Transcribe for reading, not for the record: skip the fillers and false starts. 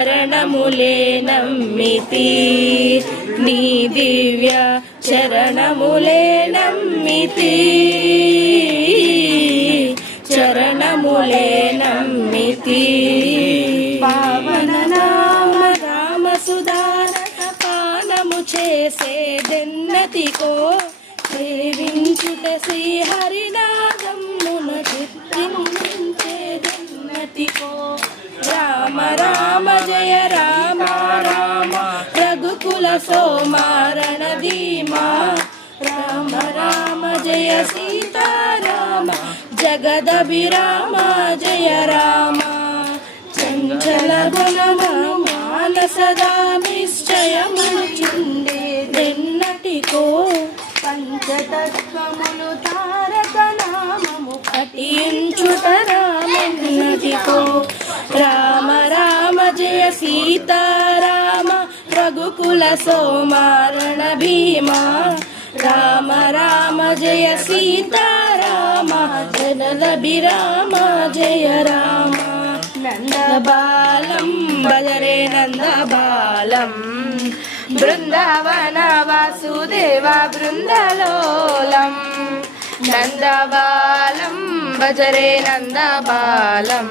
చరణములే నమ్మితి నీ దివ్య చరణములే నమ్మితి చరణములే నమ్మితి పావన నామ రామ సుధారక పానము చేసేదెన్నతికో సేవించుట శ్రీ హరినాథమున చిత్తించేదెన్నతికో రామ రామ జయ రామ రామ రఘుకుల సోమారణ ధీమా రామ రామ జయ సీతారామ జగదభిరామ జయ రామ చంచల గుణమానసదా నిశ్చయములు చిందేదెన్నటికో పంచతత్వములు తారక నామము పఠించుట రామెన్నటికో రామ రామ జయ సీతారామ రఘుకుల సోమారణ భీమా రామ రామ జయ సీతారామ జగదభిరామ జయ రామ నందబాలం భజరే నందబాలం బృందావన వాసుదేవ బృందలోలం నందబాలం భజరే నందబాలం